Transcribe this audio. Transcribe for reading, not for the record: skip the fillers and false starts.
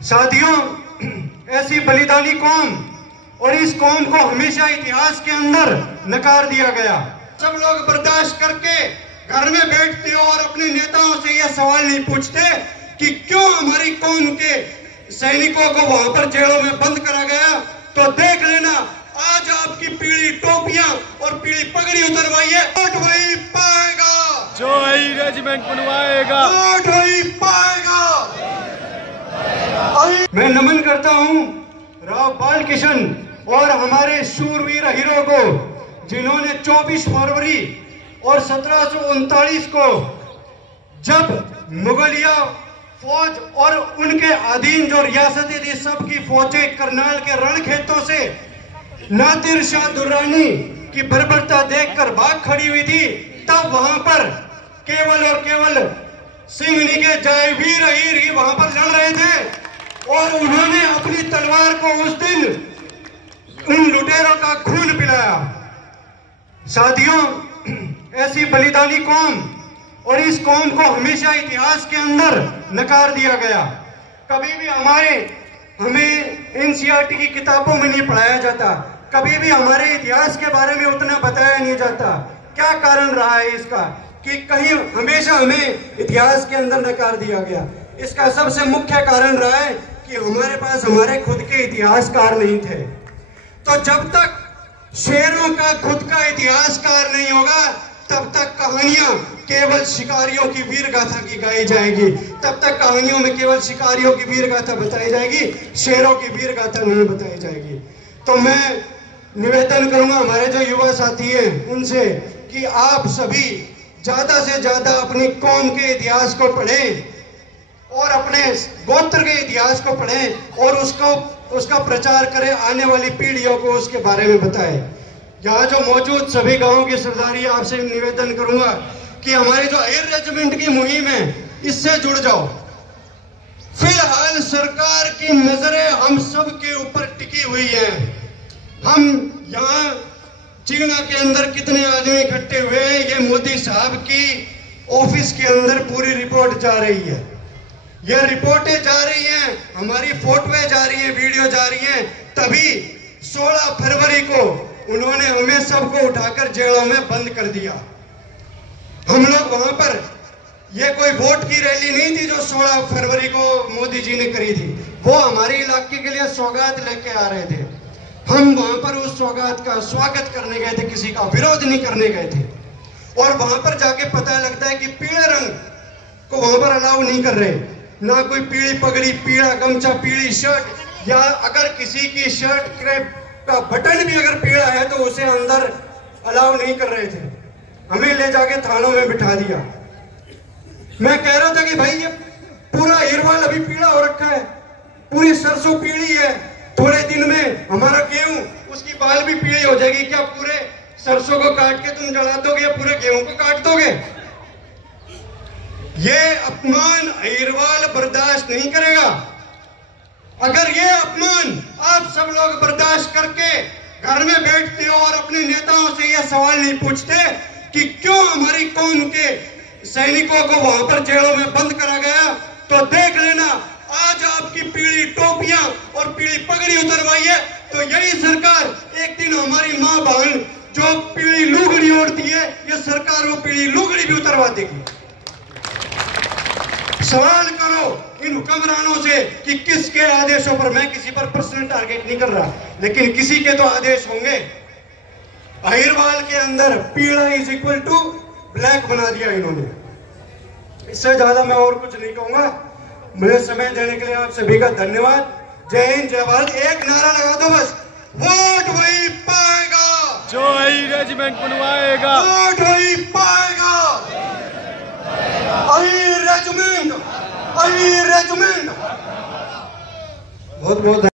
साथियों, ऐसी बलिदानी कौम और इस कौम को हमेशा इतिहास के अंदर नकार दिया गया। सब लोग बर्दाश्त करके घर में बैठते हो और अपने नेताओं से यह सवाल नहीं पूछते कि क्यों हमारी कौम के सैनिकों को वहां पर जेलों में बंद करा गया। तो देख लेना, आज आपकी पीढ़ी टोपियां और पीढ़ी पगड़ी उतरवाइए, वोट वही पाएगा जो वही रेजिमेंट बनवाएगा, वोट वही पाएगा। मैं नमन करता हूं राव बालकिशन और हमारे शूरवीर हीरो को, जिन्होंने 24 फरवरी और 1739 को जब मुगलिया फौज और उनके अधीन जो रियासतें थी सबकी फौजें करनाल के रण खेतों से नादिर शाह दुर्रानी की बर्बरता देखकर भाग खड़ी हुई थी, तब वहां पर केवल और केवल सिंघनी के जयवीर हीर ही वहां पर लड़ रहे थे और उन्होंने अपनी तलवार को उस दिन उन लुटेरों का खून पिलाया। साथियों, ऐसी बलिदानी कौम और इस कौम को हमेशा इतिहास के अंदर नकार दिया गया। कभी भी हमें एनसीईआरटी की किताबों में नहीं पढ़ाया जाता, कभी भी हमारे इतिहास के बारे में उतना बताया नहीं जाता। क्या कारण रहा है इसका कि कहीं हमेशा हमें इतिहास के अंदर नकार दिया गया? इसका सबसे मुख्य कारण रहा है कि हमारे पास हमारे खुद के इतिहासकार नहीं थे। तो जब तक शेरों का खुद का इतिहासकार नहीं होगा, तब तक कहानियां केवल शिकारियों की वीर गाथा की गाई जाएगी, तब तक कहानियों में केवल शिकारियों की वीर गाथा बताई जाएगी, शेरों की वीर गाथा नहीं बताई जाएगी। तो मैं निवेदन करूंगा हमारे जो युवा साथी हैं उनसे कि आप सभी ज्यादा से ज्यादा अपनी कौम के इतिहास को पढ़ें और अपने गोत्र के इतिहास को पढ़ें और उसका प्रचार करें, आने वाली पीढ़ियों को उसके बारे में बताएं। यहाँ जो मौजूद सभी गांवों के सरदारी, आपसे निवेदन करूंगा कि हमारी जो एयर रेजिमेंट की मुहिम है इससे जुड़ जाओ। फिलहाल सरकार की नजरें हम सब के ऊपर टिकी हुई है। हम यहाँ चीना के अंदर कितने आदमी इकट्ठे हुए हैं, ये मोदी साहब की ऑफिस के अंदर पूरी रिपोर्ट जा रही है, यह रिपोर्टें जा रही हैं, हमारी फोटोएं जा रही हैं, वीडियो जा रही हैं। तभी 16 फरवरी को उन्होंने हमें सबको उठाकर जेलों में बंद कर दिया। हम लोग वहां पर, यह कोई वोट की रैली नहीं थी जो 16 फरवरी को मोदी जी ने करी थी, वो हमारे इलाके के लिए सौगात लेके आ रहे थे। हम वहां पर उस सौगात का स्वागत करने गए थे, किसी का विरोध नहीं करने गए थे। और वहां पर जाके पता लगता है कि पीले रंग को वहां पर अलाउ नहीं कर रहे, ना कोई पीली पगड़ी, पीला गमछा, पीली शर्ट, या अगर किसी की शर्ट का बटन भी अगर पीला है तो उसे अंदर अलाउ नहीं कर रहे थे। हमें ले जाके थानों में बिठा दिया। मैं कह रहा था कि भाई ये पूरा हिरवाल अभी पीला हो रखा है, पूरी सरसों पीली है, थोड़े दिन में हमारा गेहूं, उसकी बाल भी पीली हो जाएगी। क्या पूरे सरसों को काट के तुम जला दोगे या पूरे गेहूं को काट दोगे? ये अपमान हिरवाल बर्दाश्त नहीं करेगा। अगर ये अपमान आप सब लोग बर्दाश्त करके घर में बैठते हो और अपने नेताओं से यह सवाल नहीं पूछते कि क्यों हमारी कौम के सैनिकों को वहां पर जेलों में बंद करा गया, तो देख लेना, आज आपकी पीढ़ी टोपियां और पीढ़ी पगड़ी उतरवाइए। तो यही सरकार एक दिन हमारी माँ बहन जो पीढ़ी लुगड़ी ओढ़ती है, ये सरकार वो पीढ़ी लुगड़ी भी उतरवा देगी। सवाल करो इन हुक्मरानों से कि किसके आदेशों पर, मैं किसी पर पर्सनल टारगेट नहीं कर रहा, लेकिन किसी के तो आदेश होंगे। अहिरवाल के अंदर पीला इज इक्वल टू ब्लैक बना दिया इन्होंने। इससे ज्यादा मैं और कुछ नहीं कहूंगा। मुझे समय देने के लिए आप सभी का धन्यवाद। जय हिंद, जय भारत। एक नारा लगा दो बस, वोट वही पाएगा जो वही रेजिमेंट बनवाएगा, वोट वही पाएगा। Regiment, regiment. बहुत बहुत